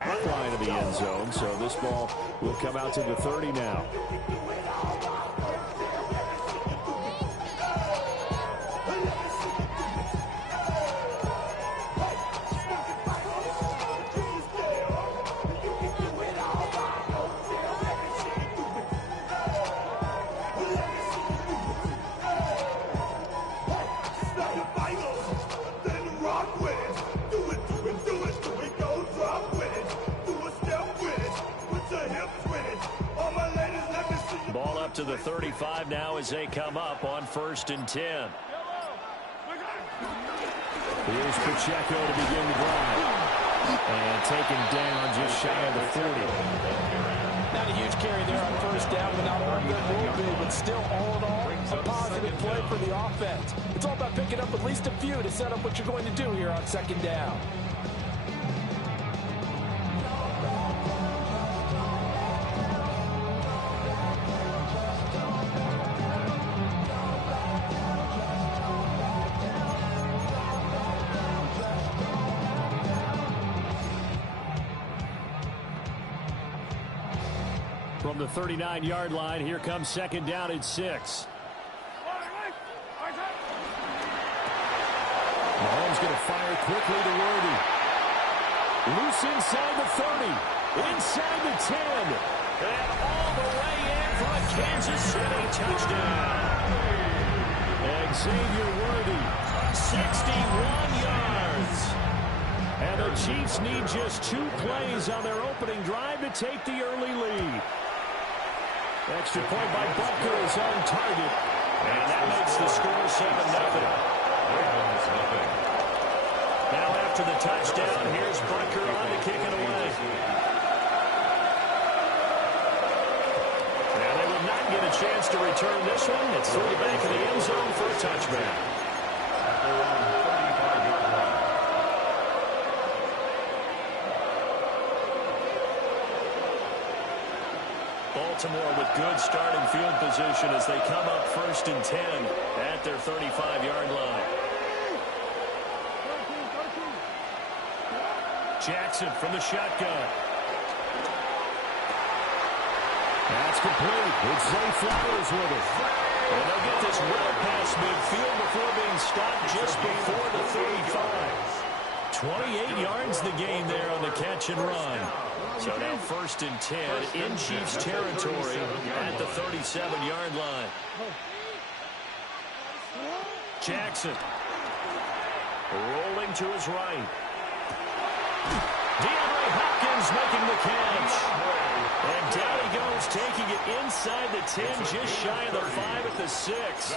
Flying to the end zone, so this ball will come out to the 30 now. To the 35 now as they come up on 1st and 10. Here's Pacheco to begin the drive. And taken down just shy of the 40. Not a huge carry there on 1st down, but not one that will be, but still all in all, a positive play for the offense. It's all about picking up at least a few to set up what you're going to do here on 2nd down. From the 39-yard line, here comes 2nd down and 6. Mahomes going to fire quickly to Worthy. Loose inside the 30. Inside the 10. And all the way in for a Kansas City touchdown. Xavier Worthy, 61 yards. And the Chiefs need just 2 plays on their opening drive to take the early lead. Extra point by Butker is on target. And that makes the score 7-0. Now after the touchdown, here's Butker on to kick it away. And they will not get a chance to return this one. It's through the back of the end zone for a touchback. Baltimore with good starting field position as they come up 1st and 10 at their 35-yard line. Jackson from the shotgun. That's complete. It's Zay Flowers with it. And they'll get this well past midfield before being stopped just before the 35. 28 yards the gain there on the catch and run. So now 1st and 10 in Chiefs territory at the 37-yard line. Jackson rolling to his right. DeAndre Hopkins making the catch. And down he goes, taking it inside the 10, just shy of the 5 at the 6.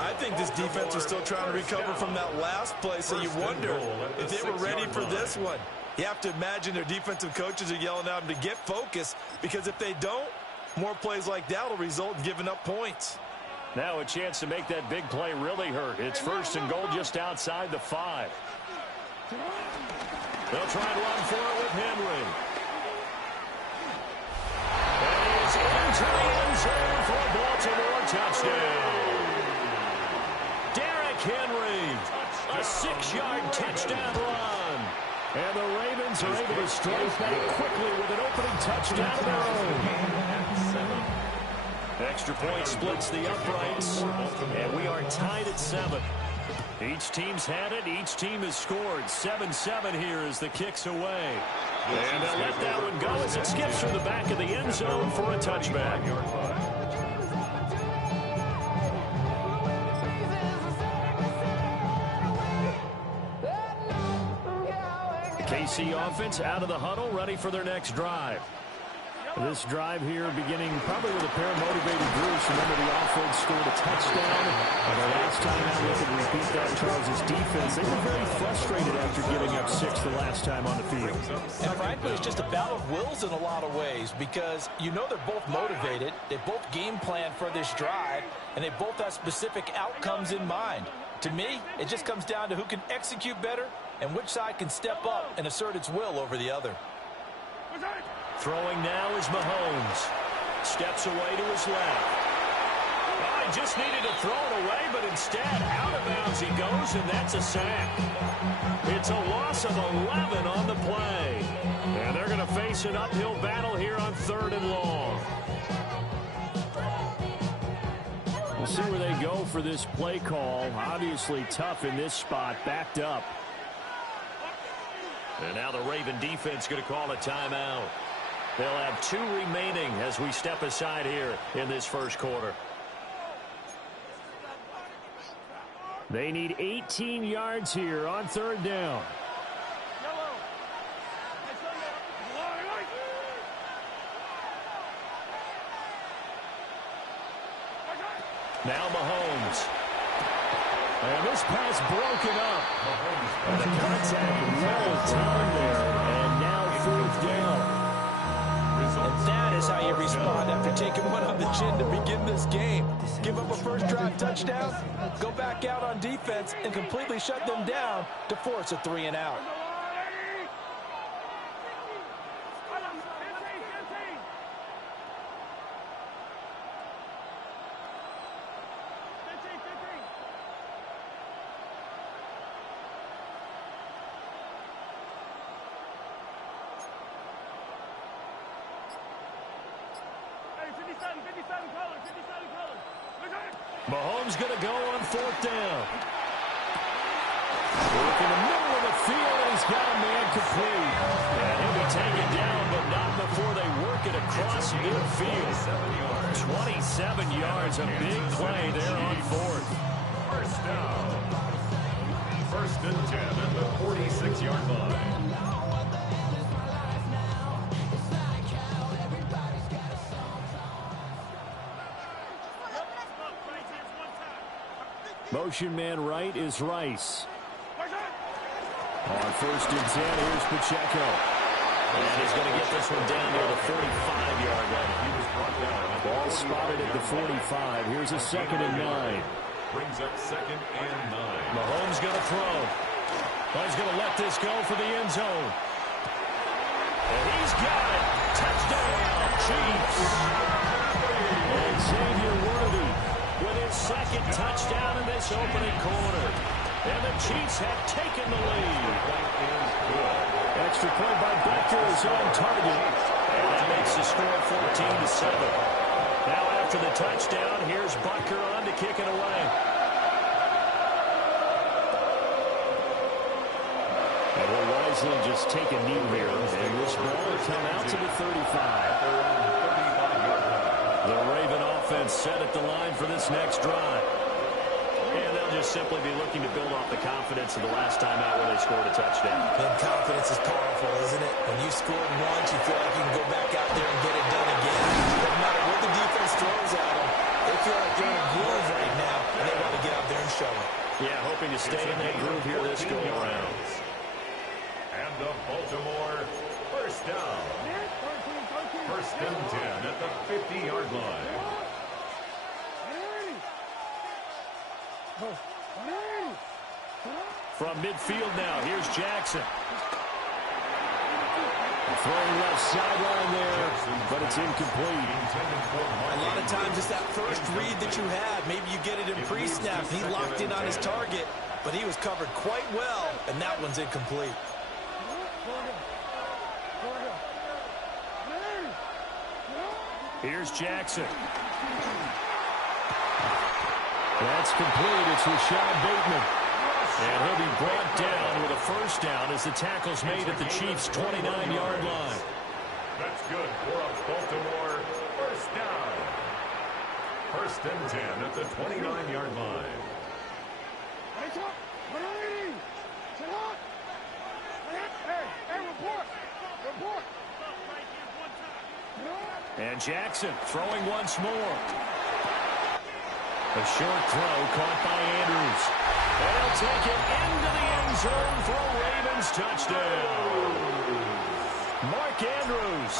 I think this defense was still trying to recover from that last play, so you wonder if they were ready for this one. You have to imagine their defensive coaches are yelling at them to get focused, because if they don't, more plays like that will result in giving up points. Now a chance to make that big play really hurt. It's 1st and goal just outside the 5. They'll try and run for it with Henry. And he's into the end zone for a Baltimore touchdown. Derrick Henry, a 6-yard touchdown run. And the Ravens are able to strike back quickly with an opening touchdown of their own. Extra point splits the uprights, and we are tied at 7. Each team's had it. Each team has scored. 7-7 here as the kick's away. And they'll let that one go as it skips through the back of the end zone for a touchback. KC offense out of the huddle, ready for their next drive. This drive here beginning probably with a pair of motivated groups. Remember, the offense scored a touchdown. The last time out we could repeat that, Charles' defense, they were very frustrated after giving up 6 the last time on the field. And frankly, it's just a battle of wills in a lot of ways, because you know they're both motivated. They both game plan for this drive, and they both have specific outcomes in mind. To me, it just comes down to who can execute better and which side can step up and assert its will over the other. Throwing now is Mahomes. Steps away to his left. Oh, they just needed to throw it away, but instead, out of bounds he goes, and that's a sack. It's a loss of 11 on the play. And they're going to face an uphill battle here on 3rd and long. We'll see where they go for this play call. Obviously tough in this spot, backed up. And now the Raven defense going to call a timeout. They'll have 2 remaining as we step aside here in this first quarter. They need 18 yards here on 3rd down. Now Mahomes. And this pass broken up. And the contact well timed there. And now 4th down. And that is how you respond after taking one on the chin to begin this game. Give up a first drive touchdown, go back out on defense, and completely shut them down to force a 3-and-out. Mahomes going to go on 4th down. Look in the middle of the field, and he's got a man complete. And he'll be taken down, but not before they work it across midfield. 27 yards, a big play there on 4th. First down. 1st and 10 at the 46-yard line. Motion man right is Rice. On 1st and 10, here's Pacheco. And he's going to get this one down near the 45-yard line. Ball spotted at the 45. Here's a 2nd and 9. Brings up 2nd and 9. Mahomes going to throw. Well, he's going to let this go for the end zone. And he's got it. Touchdown, Chiefs. And Xavier Worthy with his 2nd touchdown in this opening quarter. And the Chiefs have taken the lead. Extra point by Becker is on target. And that makes the score 14-7. Now after the touchdown, here's Butker on to kick it away. And will wisely just take a knee here. And this ball will come out to the 35. The Raven offense set at the line for this next drive. And they'll just simply be looking to build off the confidence of the last time out where they scored a touchdown. And confidence is powerful, isn't it? When you scored once, you feel like you can go back out there and get it done again. No matter what the defense throws at them, they feel like they're in a groove right now, and they want to get out there and show it. Yeah, hoping to stay in that groove here this go around. And the Baltimore first down. 1st and 10 at the 50-yard line. From midfield now, here's Jackson. Throwing left sideline there, but it's incomplete. A lot of times it's that first read that you have. Maybe you get it in pre-snap. He locked in on his target, but he was covered quite well, and that one's incomplete. Here's Jackson. That's complete. It's Rashad Bateman. And he'll be brought down with a first down as the tackle's made at the Chiefs' 29-yard line. That's good for a Baltimore first down. 1st and 10 at the 29-yard line. And Jackson throwing once more. A short throw caught by Andrews. And he'll take it into the end zone for a Ravens touchdown. Mark Andrews,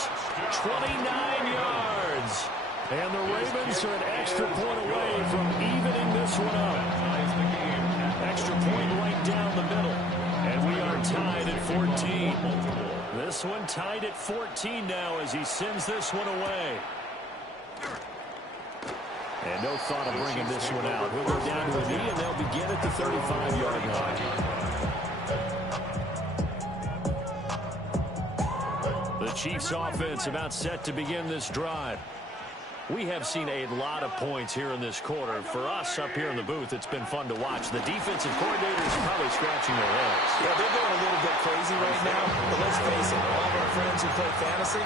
29 yards. And the Ravens are an extra point away from evening this one up. Extra point right down the middle. And we are tied at 14. This one tied at 14 now as he sends this one away. And no thought of bringing this one out. He'll go down to a knee, and they'll begin at the 35-yard line. The Chiefs offense about set to begin this drive. We have seen a lot of points here in this quarter. For us up here in the booth, it's been fun to watch. The defensive coordinators are probably scratching their heads. Yeah, they're going a little bit crazy right now. But let's face it, all of our friends who play fantasy,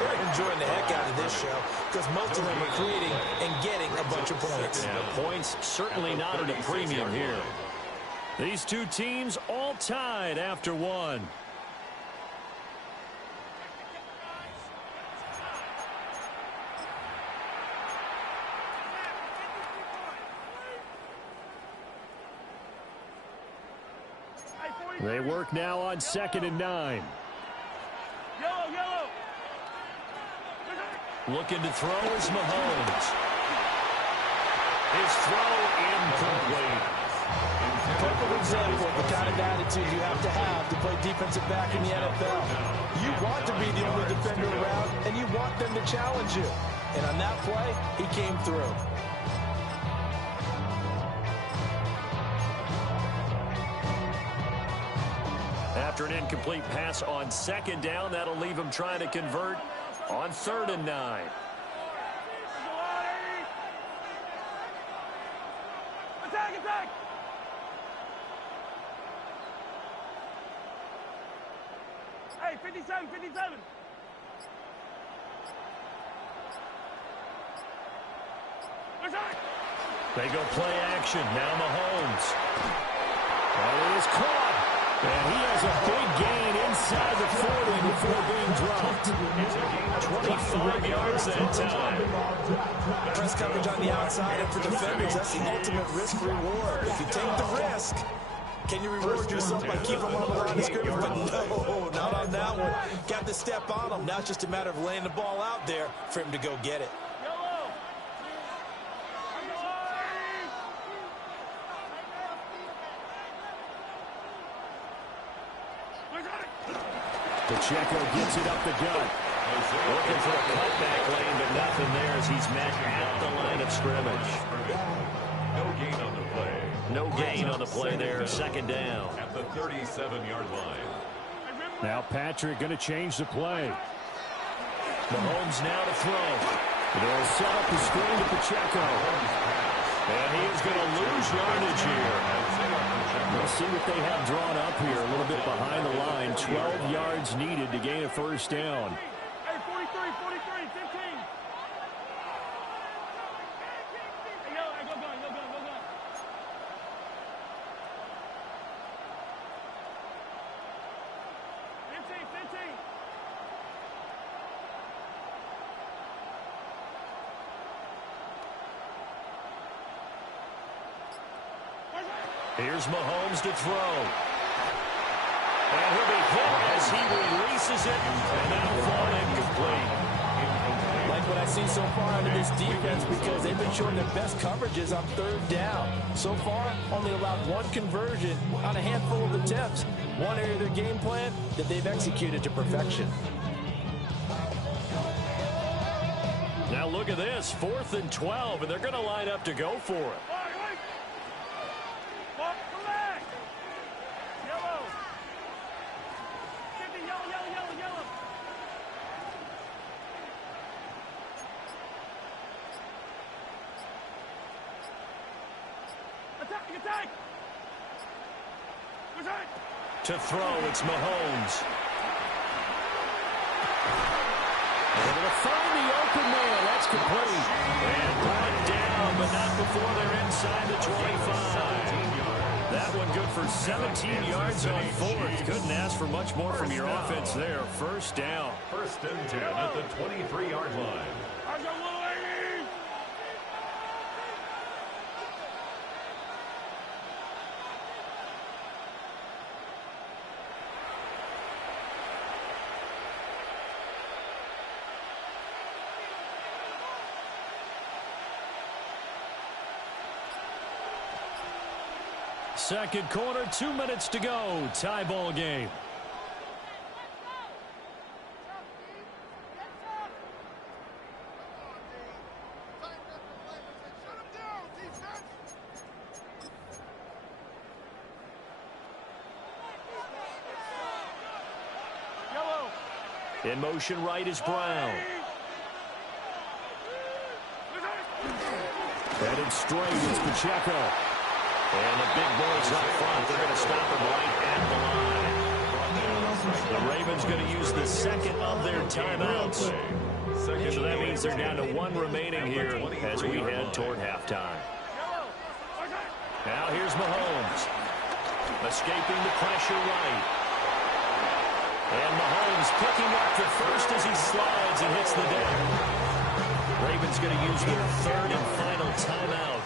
they're enjoying the heck out of this show because most of them are creating and getting a bunch of points. Yeah, points certainly not at a premium here. These two teams all tied after one. They work now on 2nd and 9. Looking to throw is Mahomes. His throw incomplete. Perfect example of the kind of attitude you have to play defensive back in the NFL. You want to be the only defender around, and you want them to challenge you. And on that play, he came through. After an incomplete pass on 2nd down, that'll leave him trying to convert on 3rd and 9. Attack! Hey, 57. They go play action. Now Mahomes. That is caught. And he has a big gain inside the 40 before being dropped. 25 yards that time. Press coverage on the outside, and for defenders, that's the ultimate risk-reward. If you take the risk, can you reward yourself by keeping them on the line of scrimmage? But no, not on that one. Got to step on him. Now it's just a matter of laying the ball out there for him to go get it. Pacheco gets it up the gut. Looking for a cutback lane, but nothing there as he's met at the line of scrimmage. No gain on the play. No gain on the play there. 2nd down. At the 37-yard line. Now Patrick going to change the play. Mahomes now to throw. They'll set up the screen to Pacheco. And he is going to lose yardage here. We'll see what they have drawn up here. A little bit behind the line. 12 yards needed to gain a 1st down. Hey, 43, 15. Hey, go gun. 15. Here's Mahomes to throw. And he'll be hit as he releases it. And that'll fall incomplete. Like what I see so far out of this defense, because they've been showing their best coverages on 3rd down. So far, only allowed one conversion on a handful of attempts. One area of their game plan that they've executed to perfection. Now look at this. 4th and 12, and they're going to line up to go for it. Attack! To throw, it's Mahomes. Able to find the open man. That's complete. And brought down, but not before they're inside the 25. That one good for 17 yards on 4th. Couldn't ask for much more from your offense there. 1st down. 1st and 10 at the 23-yard line. Second quarter, 2 minutes to go. Tie ball game. In motion right is Brown. Headed straight is Pacheco. And the big boys up front. They're going to stop him right at the line. The Ravens going to use the second of their timeouts. So that means they're down to one remaining here as we head toward halftime. Now here's Mahomes. Escaping the pressure right. And Mahomes picking up the first as he slides and hits the deck. Ravens going to use their third and final timeout.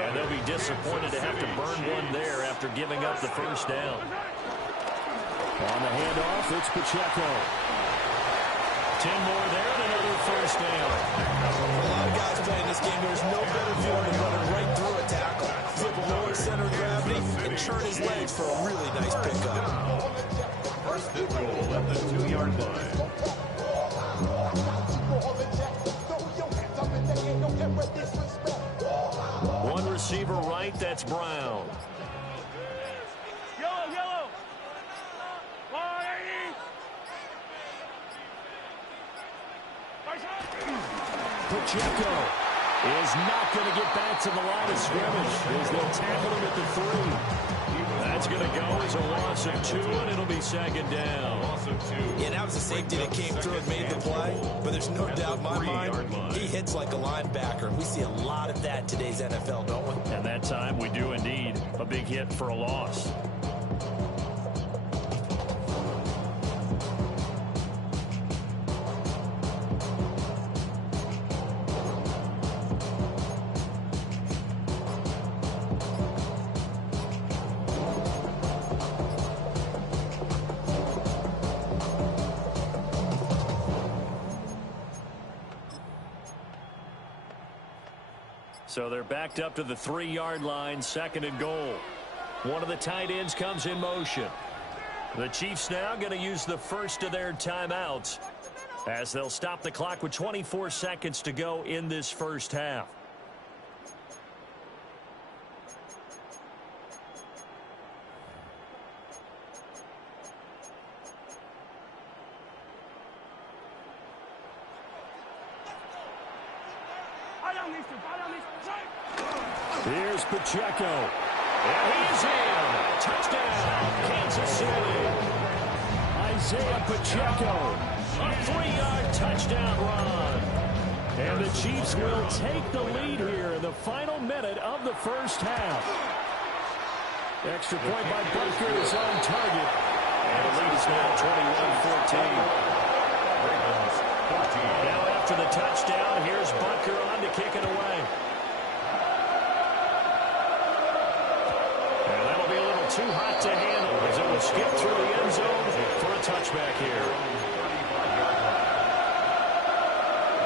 And they'll be disappointed to have to burn one there after giving up the first down. On the handoff, it's Pacheco. 10 more there and another first down. For a lot of guys playing this game, there's no better feeling than running right through a tackle. Flip a lower center of gravity and turn his legs for a really nice pickup. First and goal at the 2-yard line. One receiver right, that's Brown. Yellow. Pacheco is not going to get back to the line of scrimmage as they'll tackle him at the 3. That's going to go as a loss of 2, and it'll be second down. Yeah, that was a safety that came through and made the play, but there's no doubt in my mind, he hits like a linebacker. We see a lot of that in today's NFL, don't we? And that time we do indeed a big hit for a loss. So they're backed up to the 3-yard line, second and goal. One of the tight ends comes in motion. The Chiefs now going to use the first of their timeouts as they'll stop the clock with 24 seconds to go in this first half. Here's Pacheco. And he's in. Touchdown, Kansas City. Isaiah Pacheco. A 3-yard touchdown run. And the Chiefs will take the lead here in the final minute of the first half. Extra point by Butker is on target. And the lead is now 21-14. Now after the touchdown, here's Butker on to kick it away. Too hot to handle as it will skip through the end zone for a touchback here.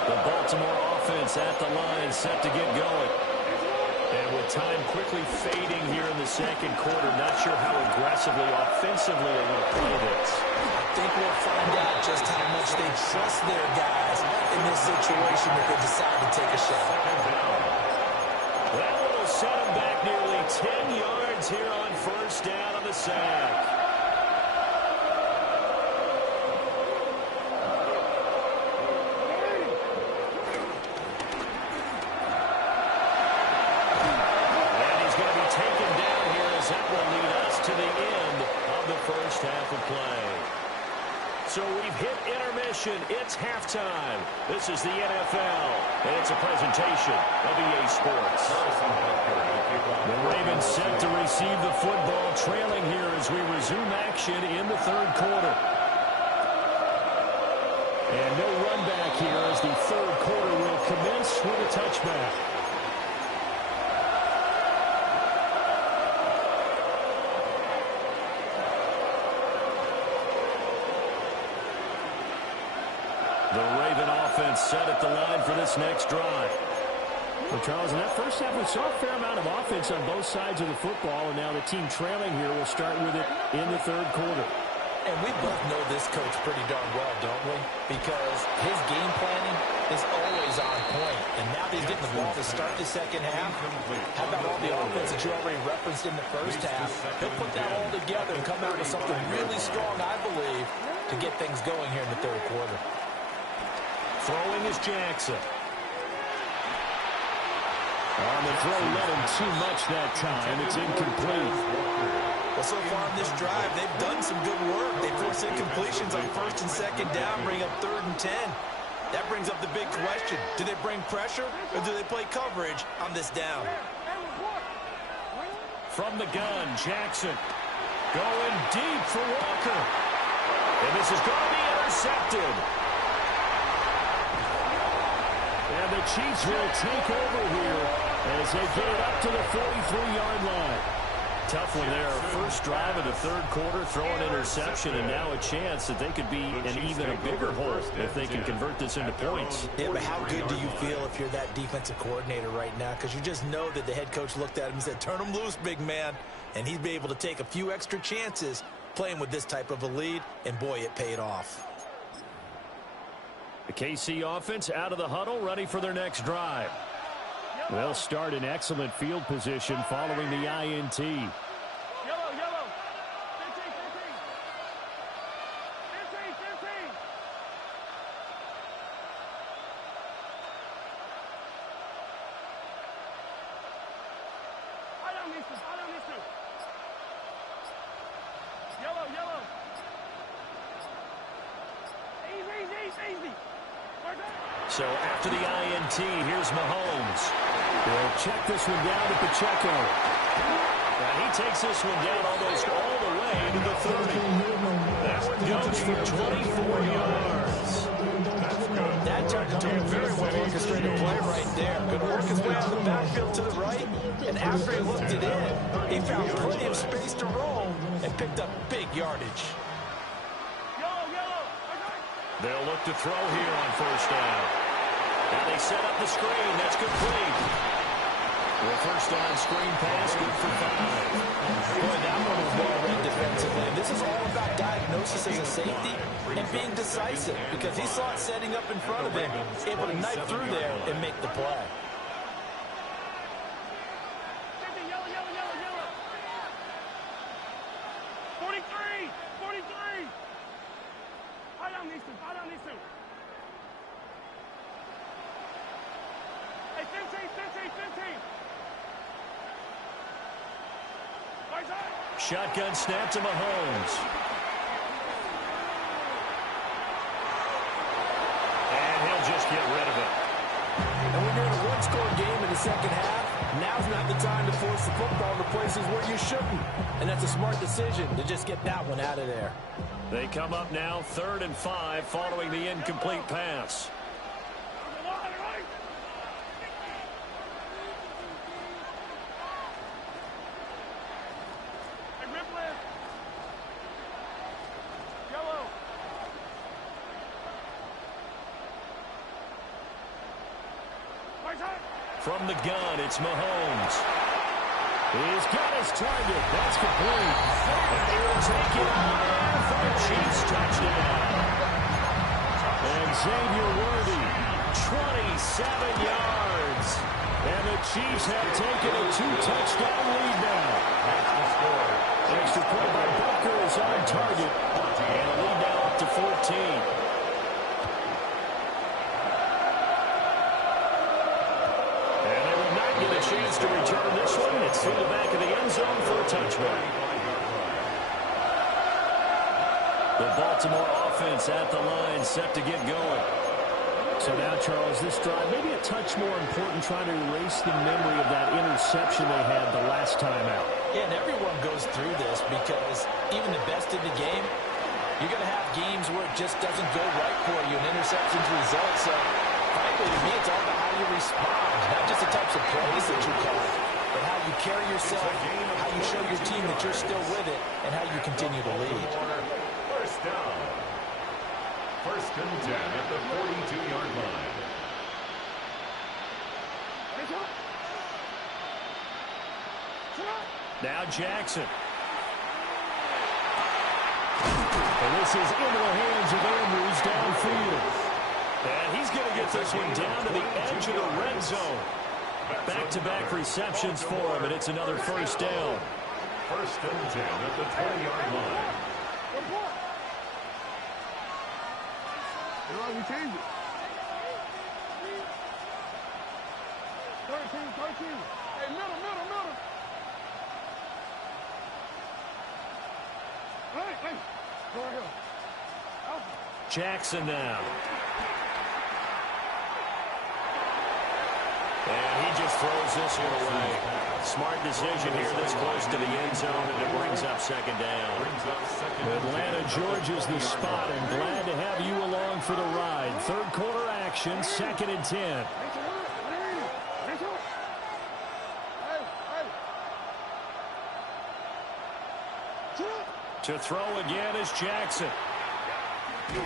The Baltimore offense at the line set to get going. And with time quickly fading here in the second quarter, not sure how aggressively, offensively they're going to play this. I think we'll find out just how much they trust their guys in this situation if they decide to take a shot. That one will set them back nearly 10 yards here on first down on the sack. And he's going to be taken down here as that will lead us to the end of the first half of play. So we've hit intermission. It's halftime. This is the NFL, and it's a presentation of EA Sports. The Ravens set to receive the football, trailing here as we resume action in the third quarter. And no run back here as the third quarter will commence with a touchback. The Raven offense set at the line for this next drive. Well, Charles, in that first half, we saw a fair amount of offense on both sides of the football, and now the team trailing here will start with it in the third quarter. And we both know this coach pretty darn well, don't we? Because his game planning is always on point. And now that he's getting the ball to start the second half, how about all the offense that you already referenced in the first half? He'll put that all together and come out with something really strong, I believe, to get things going here in the third quarter. Throwing is Jackson. On the throw, let him too much that time. It's incomplete. Well, so far in this drive, they've done some good work. They force incompletions on first and second down, bring up 3rd and 10. That brings up the big question. Do they bring pressure or do they play coverage on this down? From the gun, Jackson going deep for Walker. And this is going to be intercepted. And the Chiefs will take over here as they get it up to the 43-yard line. Tough one there. First drive of the third quarter, throw an interception, and now a chance that they could be in even a bigger hole if they can convert this into points. Yeah, but how good do you feel if you're that defensive coordinator right now? Because you just know that the head coach looked at him and said, turn him loose, big man. And he'd be able to take a few extra chances playing with this type of a lead, and boy, it paid off. The KC offense out of the huddle, ready for their next drive. They'll start in excellent field position following the INT. Yellow, yellow. 15, 15. 15. I don't need to. Yellow, yellow. Easy. So after the INT, here's Mahomes. They'll check this one down to Pacheco. And he takes this one down almost all the way to the 30. That one goes for 24 yards. That turned into a very well-orchestrated play right there. Could work his way out of the backfield to the right, and after he looked it in, he found plenty of space to roll and picked up big yardage. They'll look to throw here on first down. Now they set up the screen. That's complete. Well, first down screen pass, good for 5. Boy, that one was well read defensively. This is all about diagnosis as a safety and being decisive because he saw it setting up in front of him, able to knife through there and make the play. Yellow. 43. I don't need to. Hey, 15. Shotgun snap to Mahomes. And he'll just get rid of it. And when you're in a one-score game in the second half, now's not the time to force the football to places where you shouldn't. And that's a smart decision to just get that one out of there. They come up now 3rd and 5 following the incomplete pass. From the gun, it's Mahomes. He's got his target. That's complete. And he will take it on for the Chiefs touchdown. And Xavier Worthy, 27 yards. And the Chiefs have taken a 2-touchdown lead now. Extra point by Booker is on target. And a lead now up to 14. A chance to return this one. It's through the back of the end zone for a touchback. The Baltimore offense at the line, set to get going. So now, Charles, this drive maybe a touch more important, trying to erase the memory of that interception they had the last time out. Yeah, and everyone goes through this because even the best in the game, you're going to have games where it just doesn't go right for you, and interceptions result. So, frankly, to me, it's all about how you respond. Not just the types of plays that you call, but how you carry yourself, how you show your team that you're still with it, and how you continue to lead. First down. 1st and 10 at the 42-yard line. Now Jackson. And this is into the hands of Andrews downfield. And he's going to get this one down to the edge of the red zone. Back-to-back receptions for him, and it's another first down. 1st and 10 at the 20-yard line. No, we changed it. 13. Hey, middle. Hey. Go right here. Alpha. Jackson now. And he just throws this one away. Smart decision here this close to the end zone, and it brings up second down. Atlanta, Georgia's the spot, and glad to have you along for the ride. Third quarter action, 2nd and 10. To throw again is Jackson. And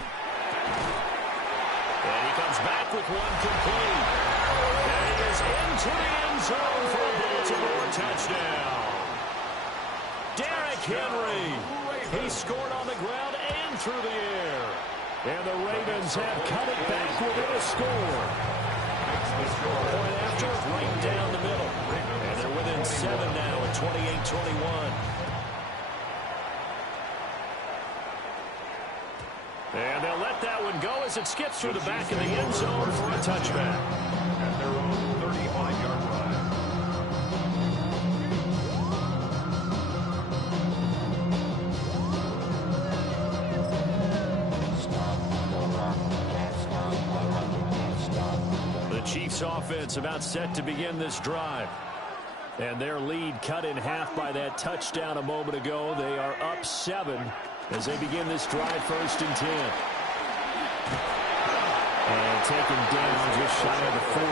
he comes back with one complete. And he is into the end zone for a Baltimore touchdown. Derrick Henry. He scored on the ground and through the air. And the Ravens have cut it back within a score. Point after, right down the middle. And they're within 7 now at 28-21. And they'll let that one go as it skips through the back of the end zone for a touchback. At their own 35-yard line. The Chiefs offense about set to begin this drive. And their lead cut in half by that touchdown a moment ago. They are up 7 as they begin this drive, 1st and 10. And taken down just shy of the 40.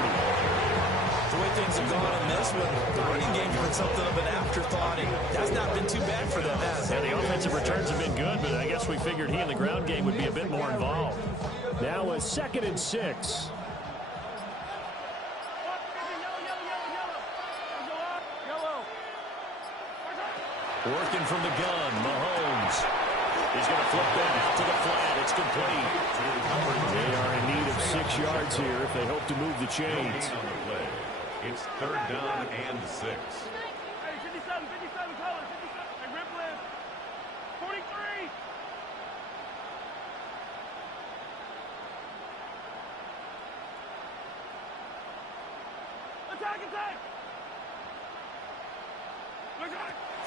The way things have gone in this one, the running game's been something of an afterthought, and that's not been too bad for them, has it? And the offensive returns have been good, but I guess we figured he in the ground game would be a bit more involved. Now a 2nd and 6. Working from the gun, Mahomes. He's going to flip that to the flat. It's complete. They are in need of 6 yards here if they hope to move the chains. It's 3rd down and 6. Hey, 57, color, 57. Hey, Ripley. 43. Attack.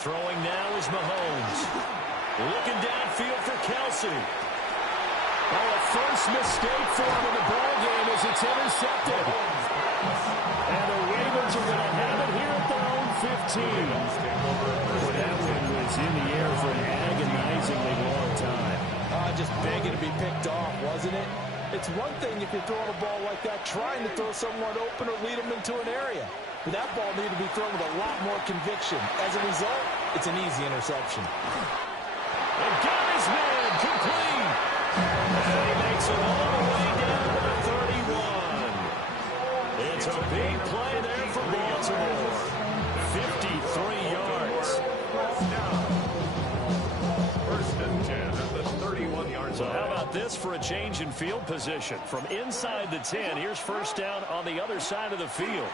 Throwing now is Mahomes. Looking downfield for Kelsey. Oh, a first mistake for him in the ball game as it's intercepted. And the Ravens are going to have it here at their own 15. Well, that one was in the air for an agonizingly long time. Just begging to be picked off, wasn't it? It's one thing if you're throwing a ball like that, trying to throw someone open or lead them into an area. But that ball needed to be thrown with a lot more conviction. As a result, it's an easy interception. And got his man complete. And he makes it all the way down to the 31. It's a big play there for Baltimore. 53 yards. Now, 1st and 10 at the 31-yard So line. how about this for a change in field position? From inside the 10, here's 1st down on the other side of the field.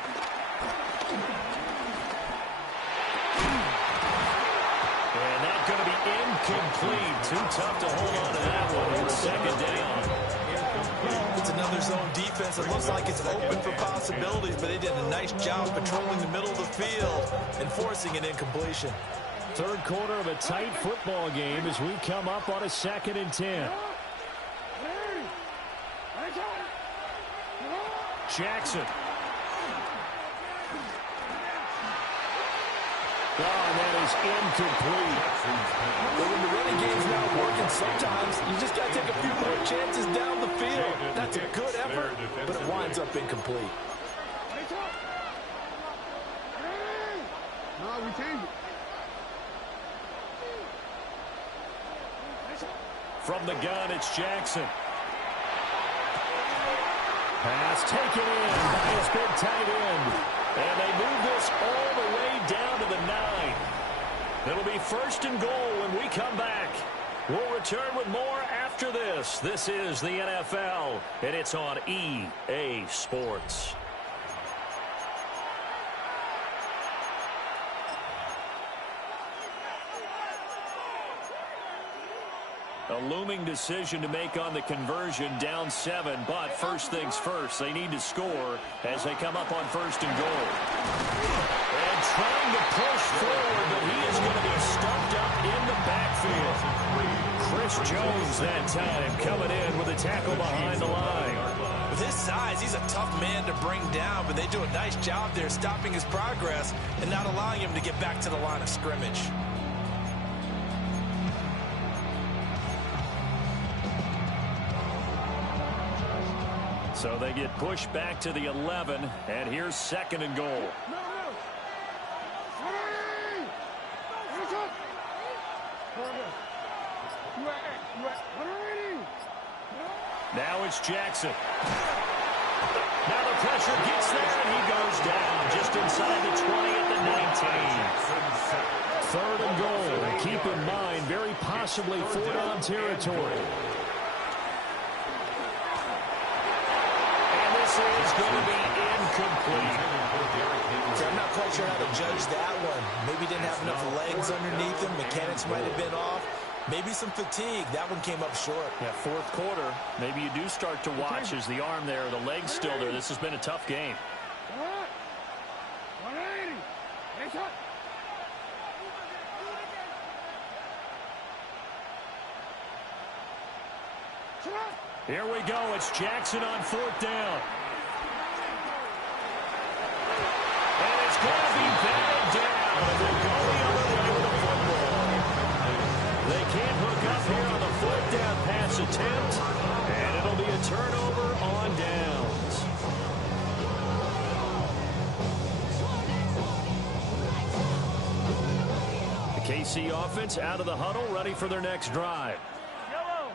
And that's going to be incomplete. Too tough to hold on to that one. It's 2nd down. It's another zone defense. It looks like it's open for possibilities, but they did a nice job patrolling the middle of the field and forcing an incompletion. 3rd quarter of a tight football game as we come up on a 2nd and 10. Jackson. Oh, and that is incomplete. But when the running game's not working, sometimes you just got to take a few more chances down the field. That's a good effort, but it winds up incomplete. No, we changed it. From the gun, it's Jackson. Pass taken in by his big tight end. And they move this all the way down to the 9. It'll be 1st and goal when we come back. We'll return with more after this. This is the NFL, and it's on EA Sports. A A looming decision to make on the conversion, down 7. But first things first, they need to score as they come up on first and goal. And trying to push forward, but he is going to be stumped up in the backfield. Chris Jones that time coming in with a tackle behind the line. With his size, he's a tough man to bring down, but they do a nice job there stopping his progress and not allowing him to get back to the line of scrimmage. So they get pushed back to the 11, and here's second and goal. Now it's Jackson. Now the pressure gets there, and he goes down just inside the 20 at the 19. Third and goal. And keep in mind, very possibly four-down territory. And this is going to be incomplete. I'm not quite sure how to judge that one. Maybe didn't have enough legs underneath him. Mechanics might have been off. Maybe some fatigue. That one came up short. Yeah, fourth quarter. Maybe you do start to watch as the arm there, the leg's still there. This has been a tough game. 180. Here we go. It's Jackson on fourth down. And it's going to be batted down. And they're going the other way with the football. They can't hook up here on the fourth down pass attempt. And it'll be a turnover on downs. The KC offense out of the huddle, ready for their next drive.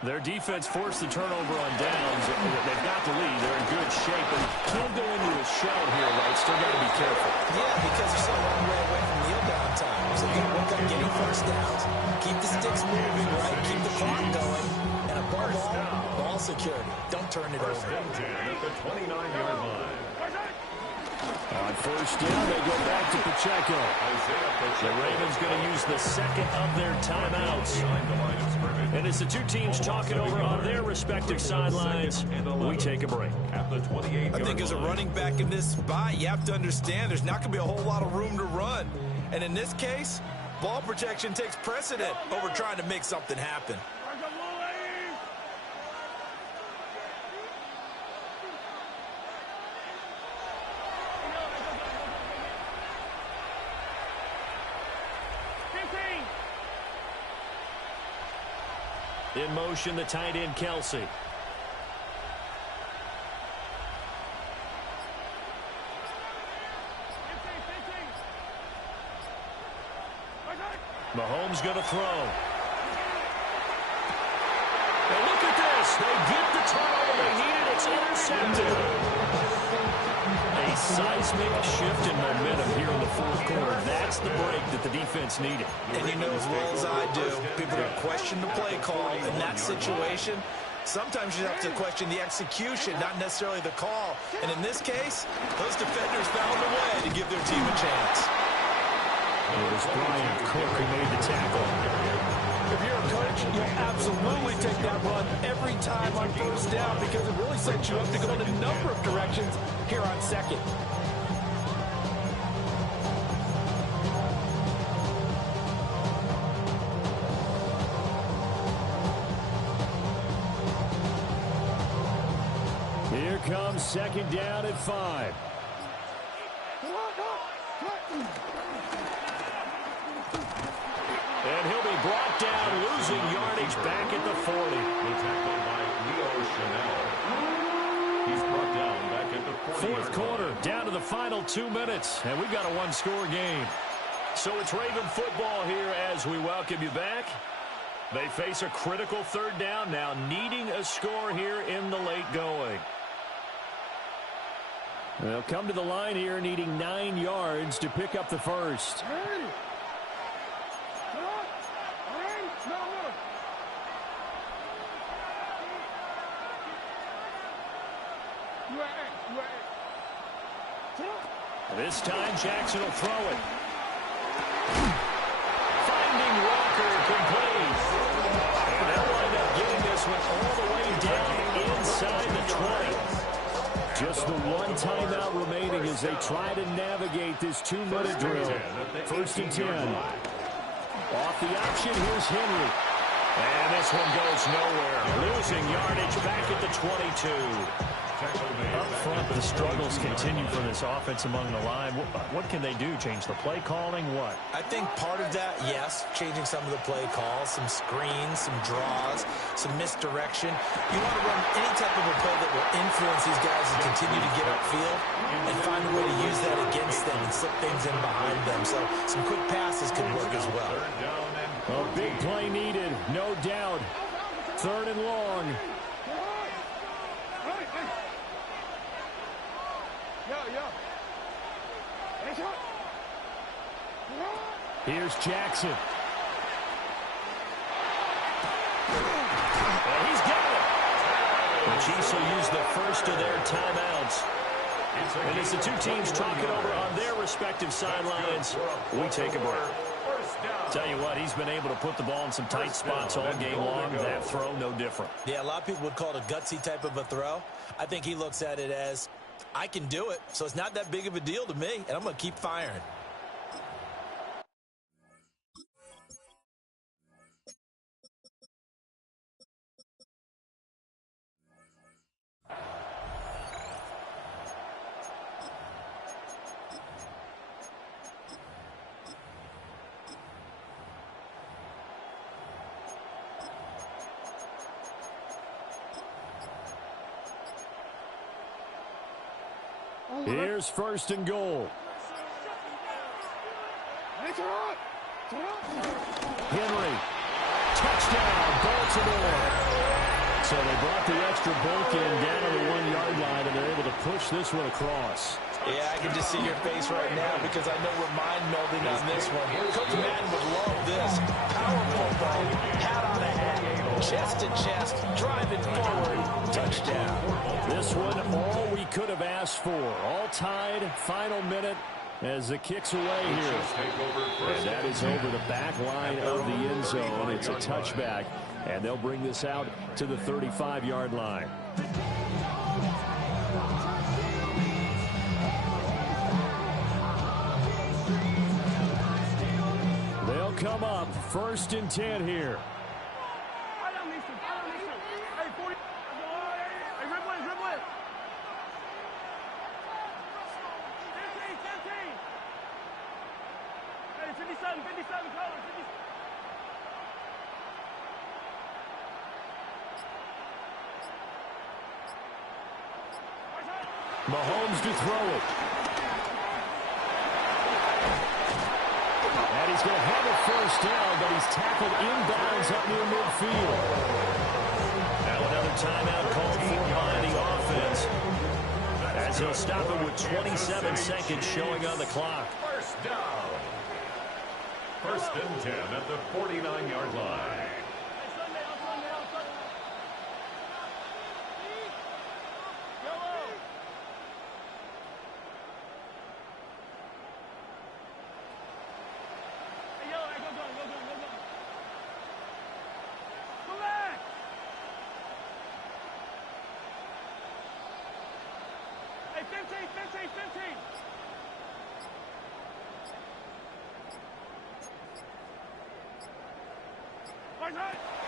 Their defense forced the turnover on downs. They've got the lead. They're in good shape. But can't go into a shell here, right? Still got to be careful. Yeah, because you're so long way away from kneel down time. So you got to work on getting first downs. Keep the sticks moving, right? Keep the clock going. And above all, ball security. Don't turn it over. At the 29-yard line. On first down, they go back to Pacheco. The Ravens going to use the second of their timeouts. And as the two teams talking over on their respective sidelines, we take a break. I think as a running back in this spot, you have to understand there's not going to be a whole lot of room to run. And in this case, ball protection takes precedent over trying to make something happen. 15. In motion, the tight end, Kelsey. Mahomes going to throw. And look at this. They get the turnover they needed. It's intercepted. A seismic shift in momentum here in the fourth quarter. That's the break that the defense needed. And you know as well as I do, people are going to question the play call in that situation. Sometimes you have to question the execution, not necessarily the call. And in this case, those defenders found a way to give their team a chance. It was Brian Cook who made the tackle. If you're a coach, you'll absolutely take that run every time on first down because it really sets you up to go in a number of directions here on second. Here comes second down at 5. And he'll be brought down, losing yardage back at the 40. The tackle by Leo Chanel. He's brought down back at the 40. Fourth quarter, down to the final 2 minutes, and we've got a one-score game. So it's Raven football here as we welcome you back. They face a critical third down now, needing a score here in the late going. They'll come to the line here, needing 9 yards to pick up the first. This time, Jackson will throw it. Finding Walker complete. And they'll wind up 20. Just the one timeout remaining as they try to navigate this 2-minute drill. First and 10. Off the option, here's Henry. And this one goes nowhere. Losing yardage back at the 22. Up front, the struggles continue for this offense among the line. What can they do? Change the play calling? What? I think part of that, yes, changing some of the play calls, some screens, some draws, some misdirection. You want to run any type of a play that will influence these guys and continue to get upfield and find a way to use that against them and slip things in behind them. So some quick passes could work as well. A big play needed, no doubt. Third and long. Here's Jackson. And he's got it. The Chiefs will use the first of their timeouts. And as the two teams talk it over on their respective sidelines, we take a break. Tell you what, he's been able to put the ball in some tight spots all game long. That throw, no different. Yeah, a lot of people would call it a gutsy type of a throw. I think he looks at it as, I can do it, so it's not that big of a deal to me, and I'm going to keep firing. Here's first and goal. Henry. Touchdown, Baltimore. So they brought the extra bulk in down to the 1-yard line, and they're able to push this one across. Yeah, I can just see your face right now because I know we're mind melding on this one. Coach Madden would love this. Power football, hat on a hat, chest to chest, driving forward, touchdown. This one, all we could have asked for. All tied, final minute as the kick's away here. And that is over the back line of the end zone. It's a touchback, and they'll bring this out to the 35-yard line. They'll come up first and 10 here. Mahomes to throw it. And he's going to have a first down, but he's tackled inbounds up near midfield. Now another timeout called for by the offense, as he'll stop it with 27 seconds showing on the clock. First down. First and 10 at the 49-yard line.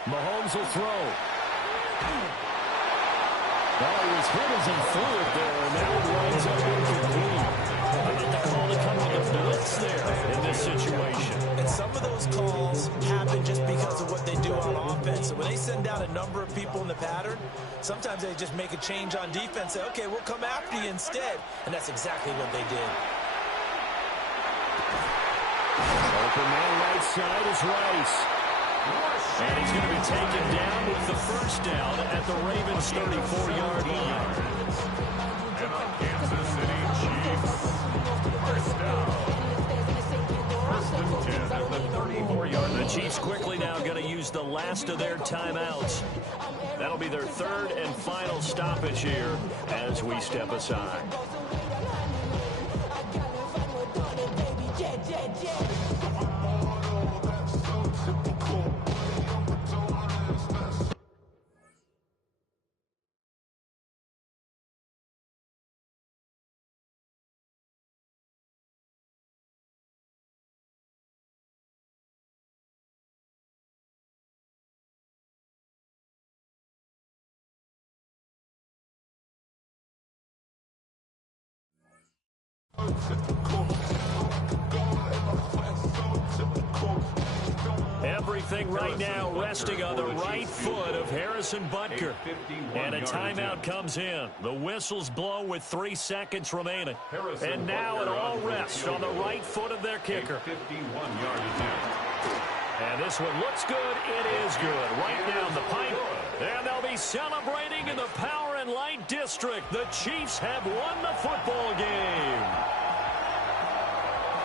Mahomes will throw. Well, he was hit as he threw it there, and that one winds up incomplete. I think the call to come with the blitz there in this situation. And some of those calls happen just because of what they do on offense. So when they send out a number of people in the pattern, sometimes they just make a change on defense, say, okay, we'll come after you instead. And that's exactly what they did. Open man right side is Rice. And he's going to be taken down with the first down at the Ravens' 34-yard line. And the Kansas City Chiefs, first down. First and 10 at the 34-yard line. The Chiefs quickly now going to use the last of their timeouts. That'll be their third and final stoppage here as we step aside. Everything right now resting on the right foot of Harrison Butker. And a timeout comes in. The whistles blow with 3 seconds remaining. And now it all rests on the right foot of their kicker. 51-yard attempt. And this one looks good. It is good. Right down the pipe. And they'll be celebrating in the Power and Light District. The Chiefs have won the football game.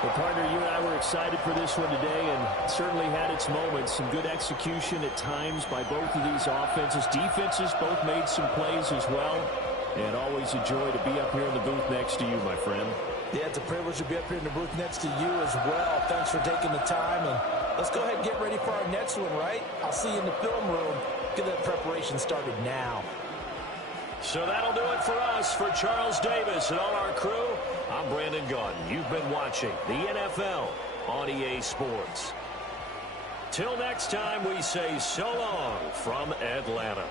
Well, partner, you and I were excited for this one today, and certainly had its moments. Some good execution at times by both of these offenses. Defenses both made some plays as well. And always a joy to be up here in the booth next to you, my friend. Yeah, it's a privilege to be up here in the booth next to you as well. Thanks for taking the time, and let's go ahead and get ready for our next one, right? I'll see you in the film room. Get that preparation started now. So that'll do it for us. For Charles Davis and all our crew, I'm Brandon Gaudin. You've been watching the NFL on EA Sports. Till next time, we say so long from Atlanta.